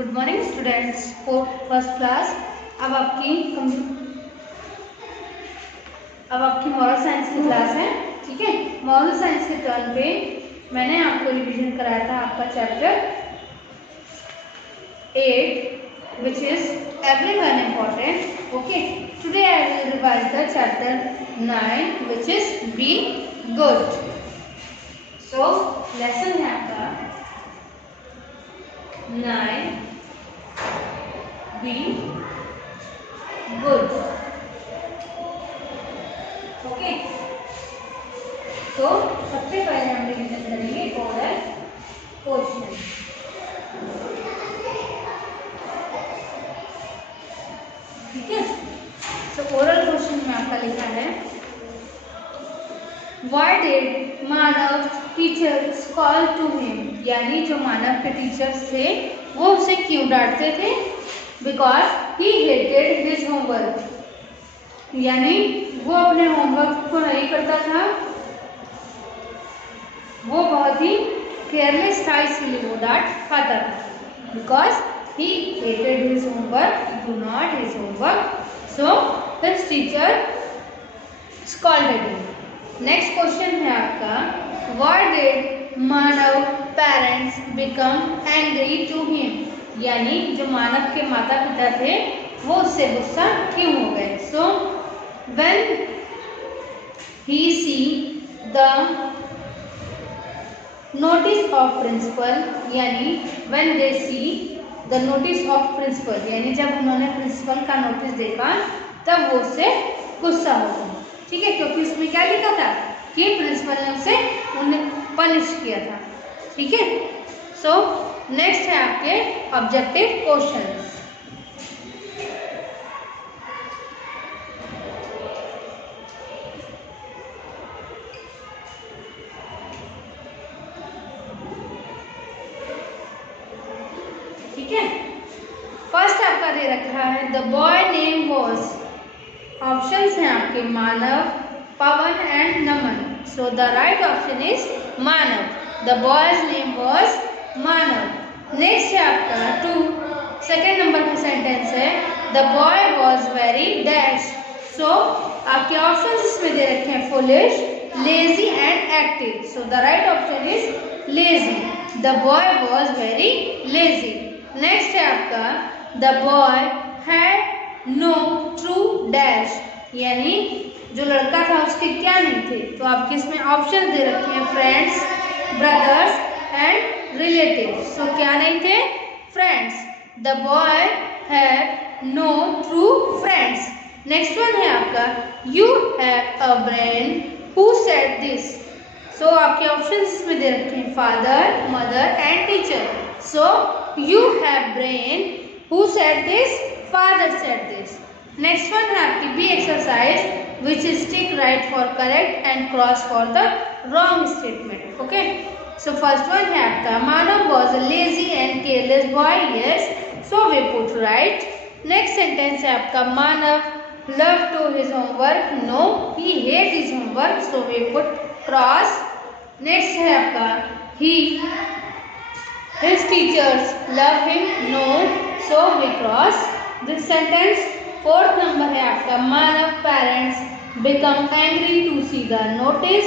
Good morning students, first class. अब आपकी moral science की क्लास है। ठीक है, मॉरल साइंस के टर्न पे मैंने आपको रिवीजन कराया था आपका chapter 8 which is everyone important. Okay, today I will revise the chapter 9 which is be good. So lesson है आपका 9 बी गुड। ओके, तो सबसे पहले हम रिवीजन करेंगे ओरल क्वेश्चन। ठीक है, तो ओरल क्वेश्चन में आपका लिखा है why did Manav teachers call to him, यानी जो मानव के टीचर्स थे वो उसे क्यों डांटते थे? Because he hated his homework, यानी वो अपने होमवर्क को नहीं करता था, वो बहुत ही केयरलेस था, इसलिए वो डांट खाता था। Because he hated his homework, do not his homework, so his teacher scolded him. Next question है आपका why did Manav parents become angry to him, यानी जो मानव के माता पिता थे वो उससे गुस्सा क्यों हो गए? So when he see the notice of principal, यानी when they see the notice of principal, यानी जब उन्होंने प्रिंसिपल का नोटिस देखा तब वो उससे गुस्सा हो गए। ठीक है, क्योंकि उसमें क्या लिखा था कि प्रिंसिपल ने उसे उन्हें पनिश किया था। ठीक है, सो नेक्स्ट है आपके ऑब्जेक्टिव क्वेश्चंस। ठीक है, फर्स्ट आपका दे रखा है the boy name was, options हैं आपके Manav, Pawan and Naman. So the right option is Manav, the boy's name was Manav. Next है आपका 2, सेकेंड नंबर का सेंटेंस है the boy was very dash. So आपके ऑप्शंस इसमें दे रखे हैं foolish, lazy and active. So the right option is lazy, the boy was very lazy. Next है आपका the boy had no true dash, यानी जो लड़का था उसके क्या नहीं थे? तो आपके इसमें ऑप्शन दे रखे हैं friends, brothers and relatives. So क्या नहीं थे? Friends. The boy had no true friends. Next one है आपका you have a brain who said this. So आपके ऑप्शन इसमें दे रखे हैं father, mother and teacher. So you have brain who said this, father said this. Next one है आपकी B exercise which is tick right for correct and cross for the wrong statement. Okay, so first one है आपका Manav was a lazy and careless boy. Yes, so we put right. Next sentence है आपका Manav love to his homework. No, he hate his homework, so we put cross. Next है आपका he his teachers love him. No, so we cross this sentence. Fourth number है आपका Manav parents become angry to see the notice.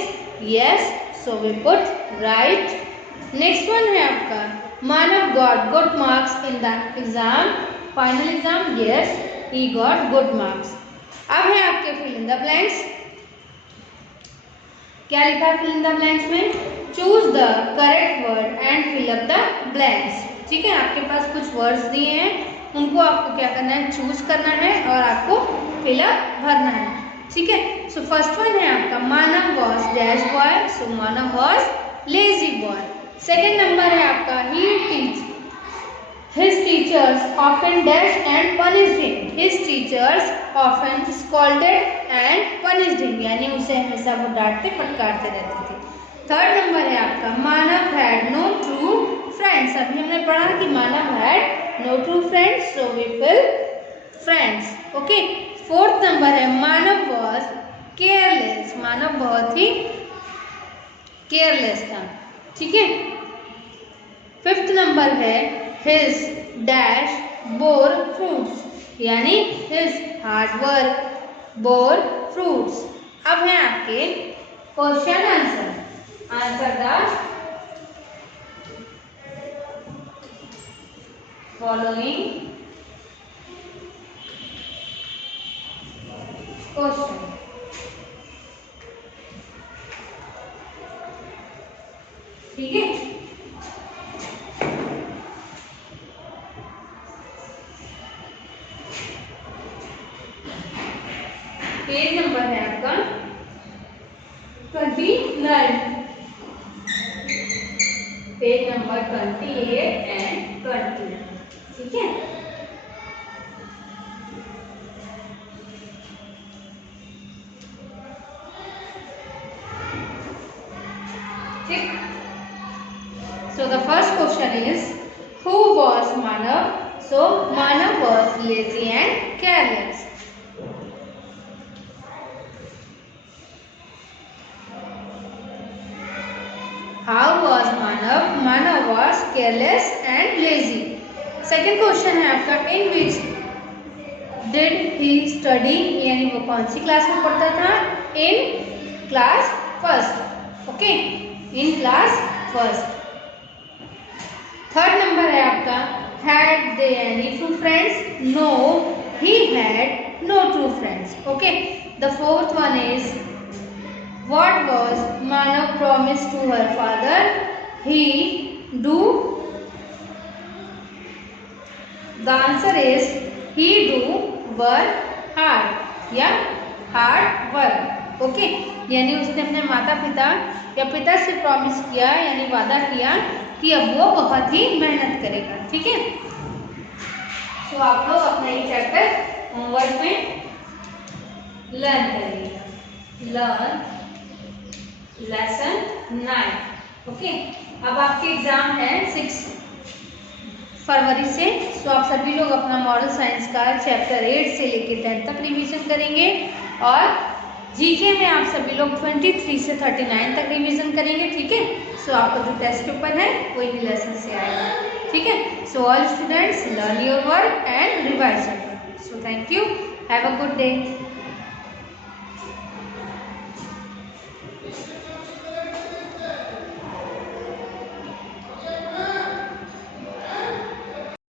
Yes, so we put right. Next one है आपका मानव got good marks in the exam, final exam. Yes, he got good marks. अब है आपके fill in the blanks. क्या लिखा है fill in the blanks में? Choose the correct word and fill up the blanks. ठीक है, आपके पास कुछ वर्ड्स दिए हैं, उनको आपको क्या करना है? चूज करना है और आपको फिलअप भरना है। ठीक है, सो फर्स्ट वन है आपका Manav was dash boy. So Manav was lazy boy. Second number है आपका he teach his teachers often dash and punished him. His teachers often scolded and punished him, यानी उसे हमेशा वो डांटते फटकारते रहते थे। थर्ड नंबर है आपका Manav had no true friends. अभी हमने पढ़ा कि Manav had no true friends, so we fill friends. Okay, fourth number है मानव वॉज केयरलेस। मानव बहुत ही केयरलेस था। ठीक है, फिफ्थ नंबर है his dash bore fruits, यानी his hard work bore fruits। अब है आपके question answer. Answer the following question. ठीक है, पेज नंबर है आपका 29, पेज नंबर 28 एंड 29। ठीक है, ठीक। So the first question is, who was Manav? So Manav was lazy and careless. How was Manav? Manav was careless and lazy. Second question है आपका, in which did he study? यानी वो कौन सी class में पढ़ता था? In class first. Okay, in class first. Third number है आपका, had they any true friends? No, he had no true friends. Okay, the fourth one is, what was Manav promised to her father? He do. The answer is he do work hard या hard work। Okay, यानी उसने अपने माता पिता या पिता से promise किया यानी वादा किया कि अब वो बहुत ही मेहनत करेगा। ठीक है, तो आप लोग अपना ये चैप्टर होमवर्क में लर्न करिएगा। Learn lesson 9। ओके, अब आपके एग्जाम है 6 फरवरी से। सो आप सभी लोग अपना मॉरल साइंस का चैप्टर 8 से लेकर 10 तक रिवीजन करेंगे और जीके में आप सभी लोग 23 से 39 तक रिवीजन करेंगे। ठीक है, सो आपका जो टेस्ट पेपर है वो इन लेसन से आएगा। ठीक है, so all students learn your work and revise your work. So thank you, have a good day.